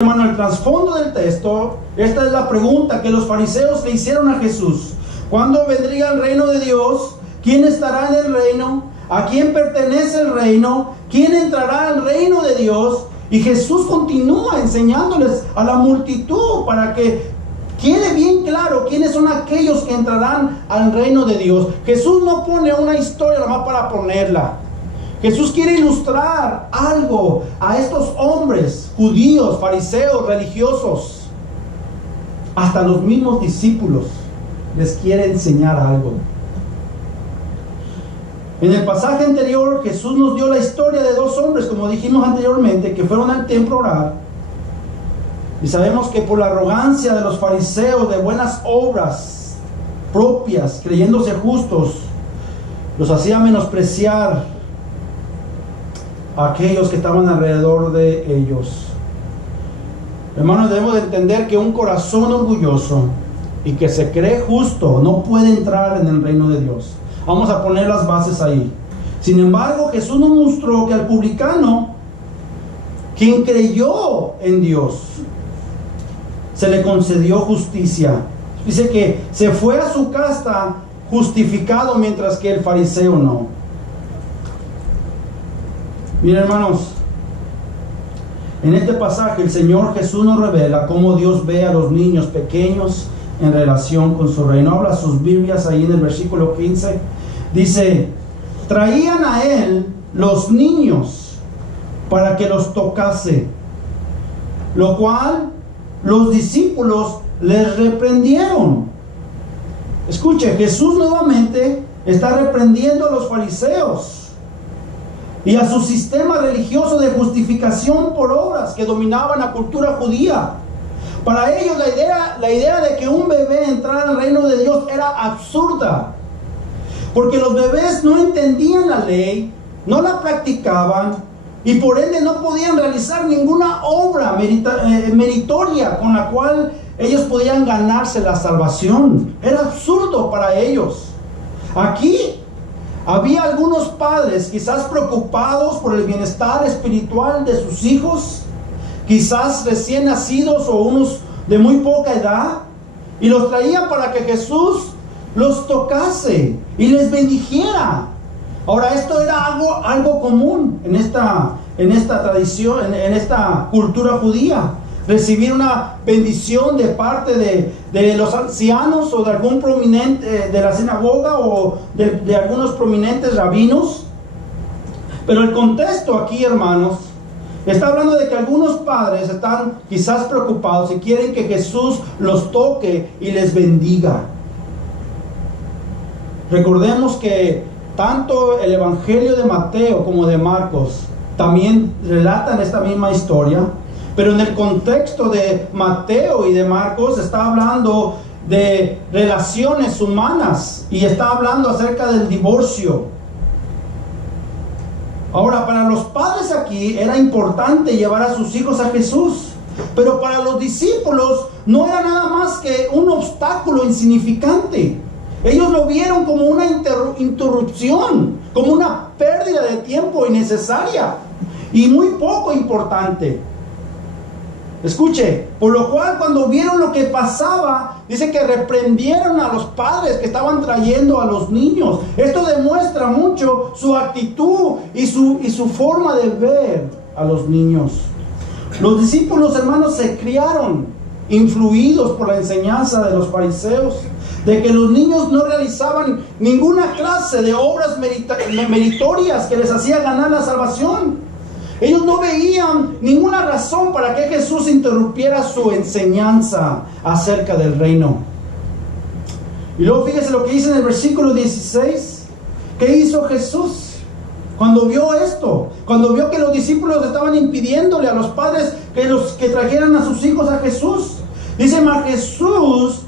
Hermano, el trasfondo del texto, esta es la pregunta que los fariseos le hicieron a Jesús. ¿Cuándo vendría el reino de Dios? ¿Quién estará en el reino? ¿A quién pertenece el reino? ¿Quién entrará al reino de Dios? Y Jesús continúa enseñándoles a la multitud para que quede bien claro quiénes son aquellos que entrarán al reino de Dios. Jesús no pone una historia nomás para ponerla. Jesús quiere ilustrar algo a estos hombres judíos, fariseos, religiosos. Hasta los mismos discípulos les quiere enseñar algo. En el pasaje anterior, Jesús nos dio la historia de dos hombres, como dijimos anteriormente, que fueron al templo a orar. Y sabemos que por la arrogancia de los fariseos, de buenas obras propias, creyéndose justos, los hacía menospreciar a aquellos que estaban alrededor de ellos. Hermanos, debemos de entender que un corazón orgulloso y que se cree justo no puede entrar en el reino de Dios. Vamos a poner las bases ahí. Sin embargo, Jesús nos mostró que al publicano, quien creyó en Dios, se le concedió justicia. Dice que se fue a su casa justificado, mientras que el fariseo no. Miren, hermanos, en este pasaje el Señor Jesús nos revela cómo Dios ve a los niños pequeños en relación con su reino. Habla sus Biblias ahí en el versículo 15. Dice: traían a él los niños para que los tocase, lo cual los discípulos les reprendieron. Escuche, Jesús nuevamente está reprendiendo a los fariseos y a su sistema religioso de justificación por obras que dominaban la cultura judía. Para ellos la idea de que un bebé entrara al reino de Dios era absurda, porque los bebés no entendían la ley, no la practicaban y por ende no podían realizar ninguna obra meritoria con la cual ellos podían ganarse la salvación. Era absurdo para ellos. Aquí había algunos padres quizás preocupados por el bienestar espiritual de sus hijos, quizás recién nacidos o unos de muy poca edad, y los traían para que Jesús los tocase y les bendijera. Ahora, esto era algo común en esta tradición, en esta cultura judía. Recibir una bendición de parte de los ancianos o de algún prominente de la sinagoga o de algunos prominentes rabinos. Pero el contexto aquí, hermanos, está hablando de que algunos padres están quizás preocupados y quieren que Jesús los toque y les bendiga. Recordemos que tanto el Evangelio de Mateo como de Marcos también relatan esta misma historia. Pero en el contexto de Mateo y de Marcos está hablando de relaciones humanas y está hablando acerca del divorcio. Ahora, para los padres aquí era importante llevar a sus hijos a Jesús, pero para los discípulos no era nada más que un obstáculo insignificante. Ellos lo vieron como una interrupción, como una pérdida de tiempo innecesaria y muy poco importante. Escuche, por lo cual cuando vieron lo que pasaba, dice que reprendieron a los padres que estaban trayendo a los niños. Esto demuestra mucho su actitud y su forma de ver a los niños. Los discípulos, hermanos, se criaron influidos por la enseñanza de los fariseos, de que los niños no realizaban ninguna clase de obras meritorias que les hacía ganar la salvación. Ellos no veían ninguna razón para que Jesús interrumpiera su enseñanza acerca del reino. Y luego fíjese lo que dice en el versículo 16. ¿Qué hizo Jesús cuando vio esto? Cuando vio que los discípulos estaban impidiéndole a los padres que trajeran a sus hijos a Jesús. Dice: mas Jesús,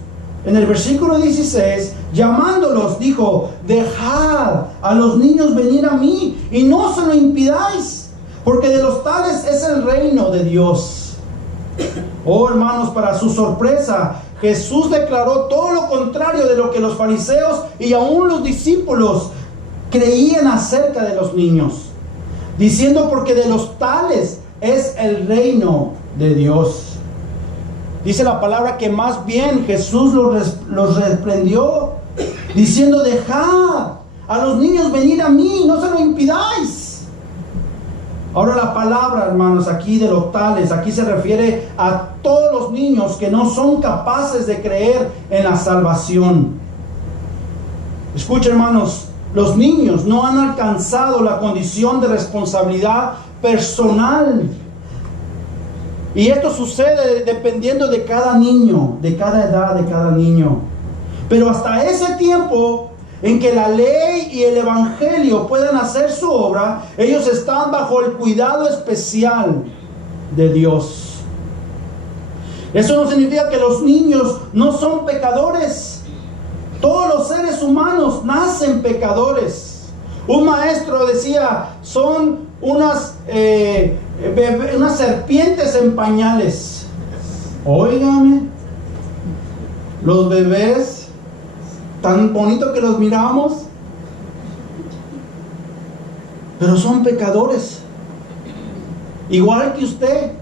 en el versículo 16, llamándolos, dijo: dejad a los niños venir a mí y no se lo impidáis, porque de los tales es el reino de Dios. Oh, hermanos, para su sorpresa, Jesús declaró todo lo contrario de lo que los fariseos y aún los discípulos creían acerca de los niños, diciendo: porque de los tales es el reino de Dios. Dice la palabra que más bien Jesús los reprendió, diciendo: dejad a los niños venir a mí, no se lo impidáis. Ahora la palabra, hermanos, aquí de los tales, aquí se refiere a todos los niños que no son capaces de creer en la salvación. Escuchen, hermanos, los niños no han alcanzado la condición de responsabilidad personal. Y esto sucede dependiendo de cada niño, de cada edad de cada niño. Pero hasta ese tiempo en que la ley y el evangelio puedan hacer su obra, ellos están bajo el cuidado especial de Dios. Eso no significa que los niños no son pecadores. Todos los seres humanos nacen pecadores. Un maestro decía: son unas serpientes en pañales. Óigame, los bebés, tan bonito que los miramos, pero son pecadores, igual que usted.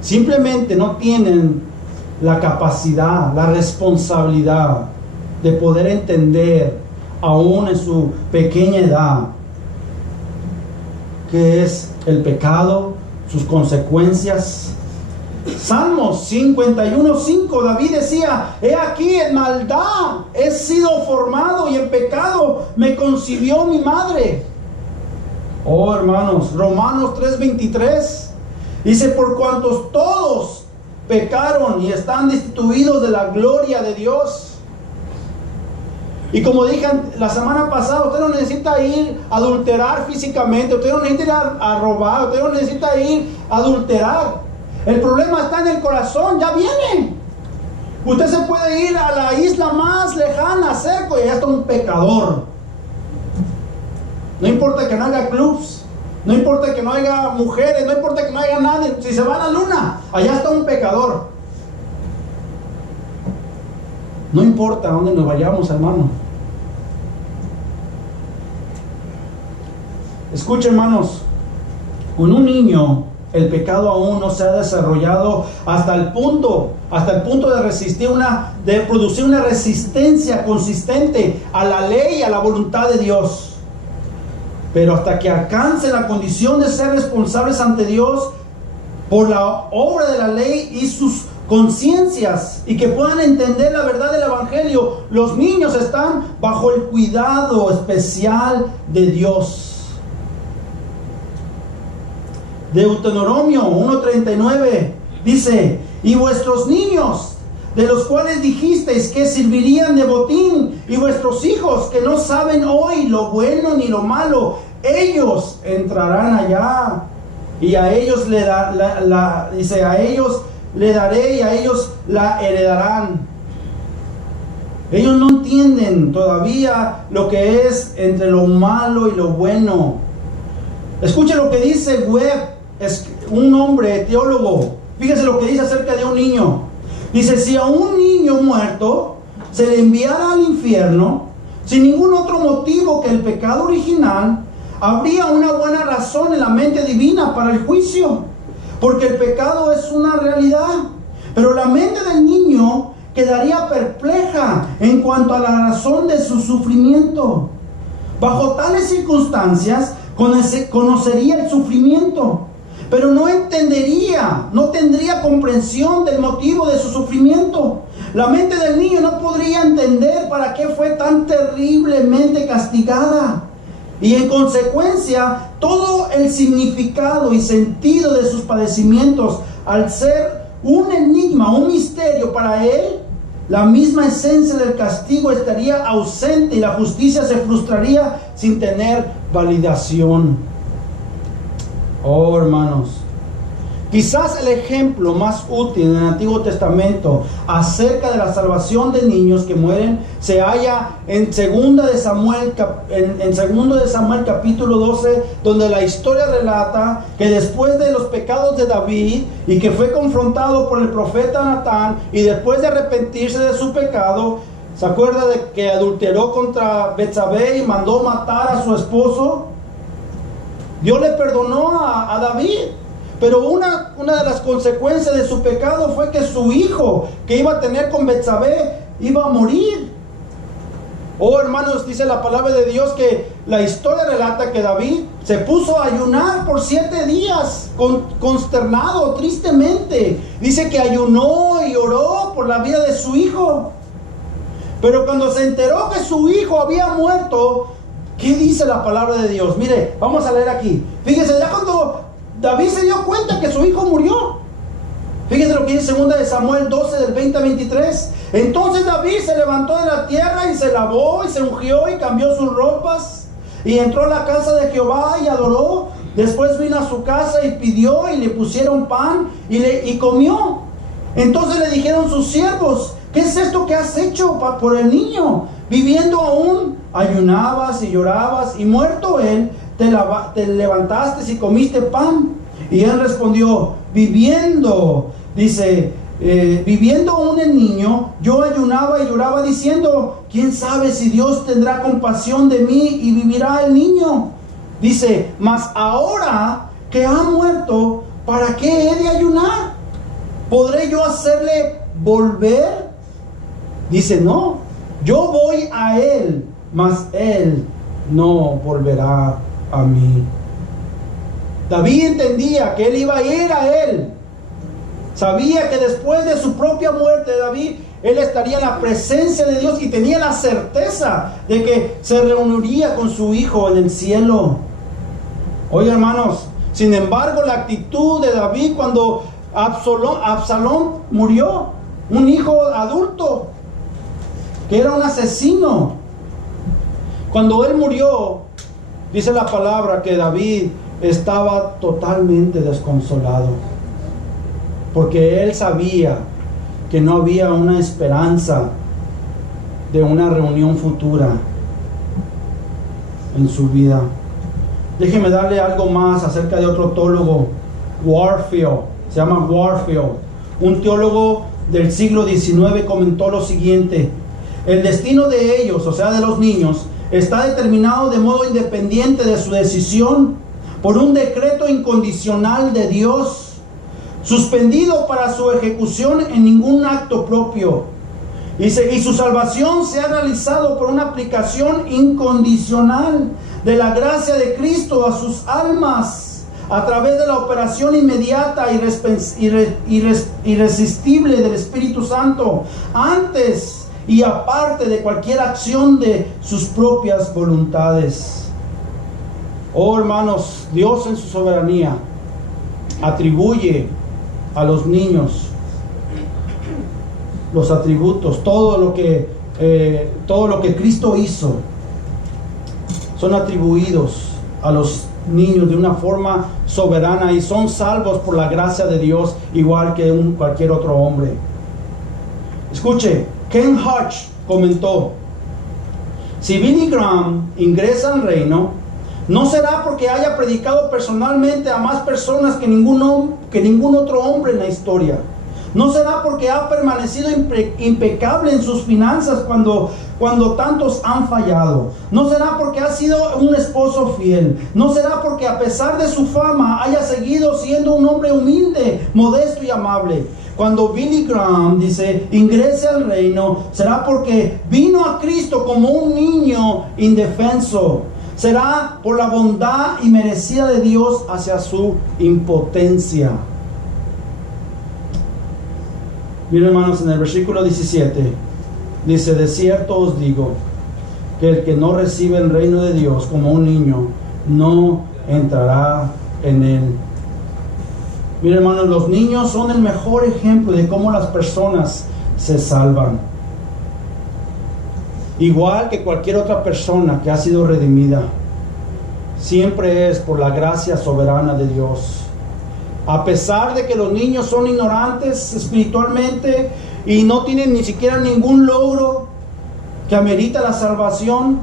Simplemente no tienen la capacidad, la responsabilidad de poder entender, aún en su pequeña edad, qué es el pecado, sus consecuencias. Salmos 51:5, David decía: he aquí en maldad he sido formado y en pecado me concibió mi madre. Oh, hermanos, Romanos 3:23 dice: por cuantos todos pecaron y están destituidos de la gloria de Dios. Y como dije la semana pasada, usted no necesita ir a adulterar físicamente, usted no necesita ir a robar, usted no necesita ir a adulterar. El problema está en el corazón, ya viene. Usted se puede ir a la isla más lejana, cerca, y ya está un pecador. No importa que no haya clubs, no importa que no haya mujeres, no importa que no haya nadie. Si se va a la luna, allá está un pecador. No importa a dónde nos vayamos, hermano. Escuchen, hermanos, con un niño el pecado aún no se ha desarrollado hasta el punto de producir una resistencia consistente a la ley y a la voluntad de Dios. Pero hasta que alcance la condición de ser responsables ante Dios por la obra de la ley y sus conciencias, y que puedan entender la verdad del evangelio, los niños están bajo el cuidado especial de Dios. Deuteronomio 1:39 dice: y vuestros niños, de los cuales dijisteis que servirían de botín, y vuestros hijos que no saben hoy lo bueno ni lo malo, ellos entrarán allá, y a ellos a ellos le daré y a ellos la heredarán. Ellos no entienden todavía lo que es entre lo malo y lo bueno. Escuche lo que dice Webb, es un hombre teólogo. Fíjese lo que dice acerca de un niño. Dice: si a un niño muerto se le enviara al infierno sin ningún otro motivo que el pecado original, habría una buena razón en la mente divina para el juicio, porque el pecado es una realidad. Pero la mente del niño quedaría perpleja en cuanto a la razón de su sufrimiento. Bajo tales circunstancias conocería el sufrimiento, pero no tendría comprensión del motivo de su sufrimiento. La mente del niño no podría entender para qué fue tan terriblemente castigada, y en consecuencia todo el significado y sentido de sus padecimientos, al ser un enigma, un misterio para él, la misma esencia del castigo estaría ausente y la justicia se frustraría sin tener validación. Oh, hermanos, quizás el ejemplo más útil en el Antiguo Testamento acerca de la salvación de niños que mueren se halla en 2 de Samuel capítulo 12, donde la historia relata que después de los pecados de David, y que fue confrontado por el profeta Natán, y después de arrepentirse de su pecado, ¿se acuerda de que adulteró contra Betsabé y mandó matar a su esposo? Dios le perdonó a David, Pero una de las consecuencias de su pecado fue que su hijo que iba a tener con Betsabé iba a morir. Oh, hermanos, dice la palabra de Dios que la historia relata que David se puso a ayunar por 7 días, consternado, tristemente. Dice que ayunó y oró por la vida de su hijo. Pero cuando se enteró que su hijo había muerto, ¿qué dice la palabra de Dios? Mire, vamos a leer aquí. Fíjese, ya cuando David se dio cuenta que su hijo murió. Fíjese lo que dice 2 de Samuel 12 del 20 al 23. Entonces David se levantó de la tierra y se lavó y se ungió y cambió sus ropas y entró a la casa de Jehová y adoró. Después vino a su casa y pidió y le pusieron pan y comió. Entonces le dijeron sus siervos: ¿qué es esto que has hecho por el niño? Viviendo aún, ayunabas y llorabas, y muerto él, te levantaste y comiste pan. Y él respondió: viviendo aún el niño, yo ayunaba y lloraba diciendo: ¿quién sabe si Dios tendrá compasión de mí y vivirá el niño? Dice: mas ahora que ha muerto, ¿para qué he de ayunar? ¿Podré yo hacerle volver? Dice: no, yo voy a él, mas él no volverá a mí. David entendía que él iba a ir a él. Sabía que después de su propia muerte, David, él estaría en la presencia de Dios y tenía la certeza de que se reuniría con su hijo en el cielo. Oye, hermanos, sin embargo, la actitud de David cuando Absalón murió, un hijo adulto, que era un asesino, cuando él murió, dice la palabra que David estaba totalmente desconsolado, porque él sabía que no había una esperanza de una reunión futura en su vida. Déjeme darle algo más acerca de otro teólogo, Warfield, se llama Warfield, un teólogo del siglo XIX, comentó lo siguiente: el destino de ellos, o sea de los niños, está determinado de modo independiente de su decisión por un decreto incondicional de Dios, suspendido para su ejecución en ningún acto propio. Y su salvación se ha realizado por una aplicación incondicional de la gracia de Cristo a sus almas, a través de la operación inmediata irresistible del Espíritu Santo, antes y aparte de cualquier acción de sus propias voluntades. Oh, hermanos, Dios en su soberanía atribuye a los niños los atributos, todo lo que Cristo hizo, son atribuidos a los niños de una forma soberana y son salvos por la gracia de Dios, igual que cualquier otro hombre. Escuche, Ken Hutch comentó: si Billy Graham ingresa al reino, no será porque haya predicado personalmente a más personas que ningún otro hombre en la historia. No será porque ha permanecido impecable en sus finanzas cuando tantos han fallado. No será porque ha sido un esposo fiel. No será porque a pesar de su fama haya seguido siendo un hombre humilde, modesto y amable. Cuando Billy Graham dice ingrese al reino, será porque vino a Cristo como un niño indefenso. Será por la bondad inmerecida de Dios hacia su impotencia. Miren, hermanos, en el versículo 17 dice: de cierto os digo que el que no recibe el reino de Dios como un niño no entrará en él. Miren, hermanos, los niños son el mejor ejemplo de cómo las personas se salvan. Igual que cualquier otra persona que ha sido redimida, siempre es por la gracia soberana de Dios. A pesar de que los niños son ignorantes espiritualmente y no tienen ni siquiera ningún logro que amerita la salvación.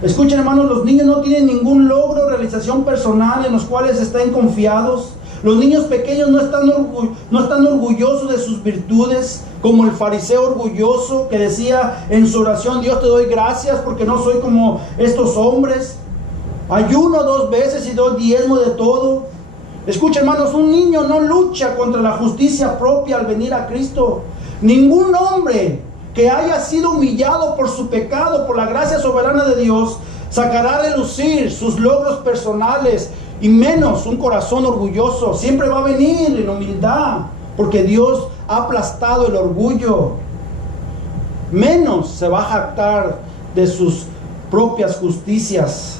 Escuchen, hermanos, los niños no tienen ningún logro, realización personal en los cuales estén confiados. Los niños pequeños no están orgullosos de sus virtudes, como el fariseo orgulloso que decía en su oración: Dios, te doy gracias porque no soy como estos hombres. Ayuno 2 veces y doy diezmo de todo. Escucha, hermanos, un niño no lucha contra la justicia propia al venir a Cristo. Ningún hombre que haya sido humillado por su pecado, por la gracia soberana de Dios, sacará a relucir sus logros personales, y menos un corazón orgulloso. Siempre va a venir en humildad, porque Dios ha aplastado el orgullo. Menos se va a jactar de sus propias justicias,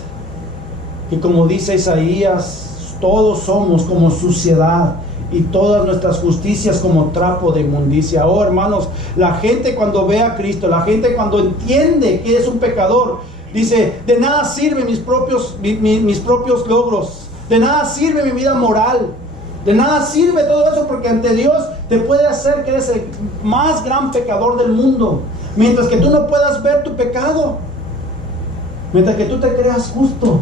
que como dice Isaías, todos somos como suciedad y todas nuestras justicias como trapo de inmundicia. Oh, hermanos, la gente cuando ve a Cristo, la gente cuando entiende que es un pecador, dice, de nada sirven mis propios logros, de nada sirve mi vida moral, de nada sirve todo eso, porque ante Dios te puede hacer que eres el más gran pecador del mundo, mientras que tú no puedas ver tu pecado, mientras que tú te creas justo,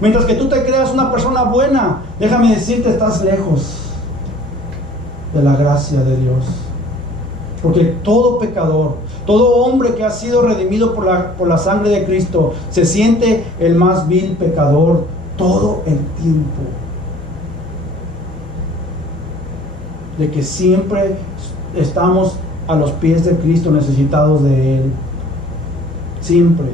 mientras que tú te creas una persona buena. Déjame decirte, estás lejos de la gracia de Dios, porque todo pecador, todo hombre que ha sido redimido por la sangre de Cristo, se siente el más vil pecador todo el tiempo, de que siempre estamos a los pies de Cristo, necesitados de Él, siempre.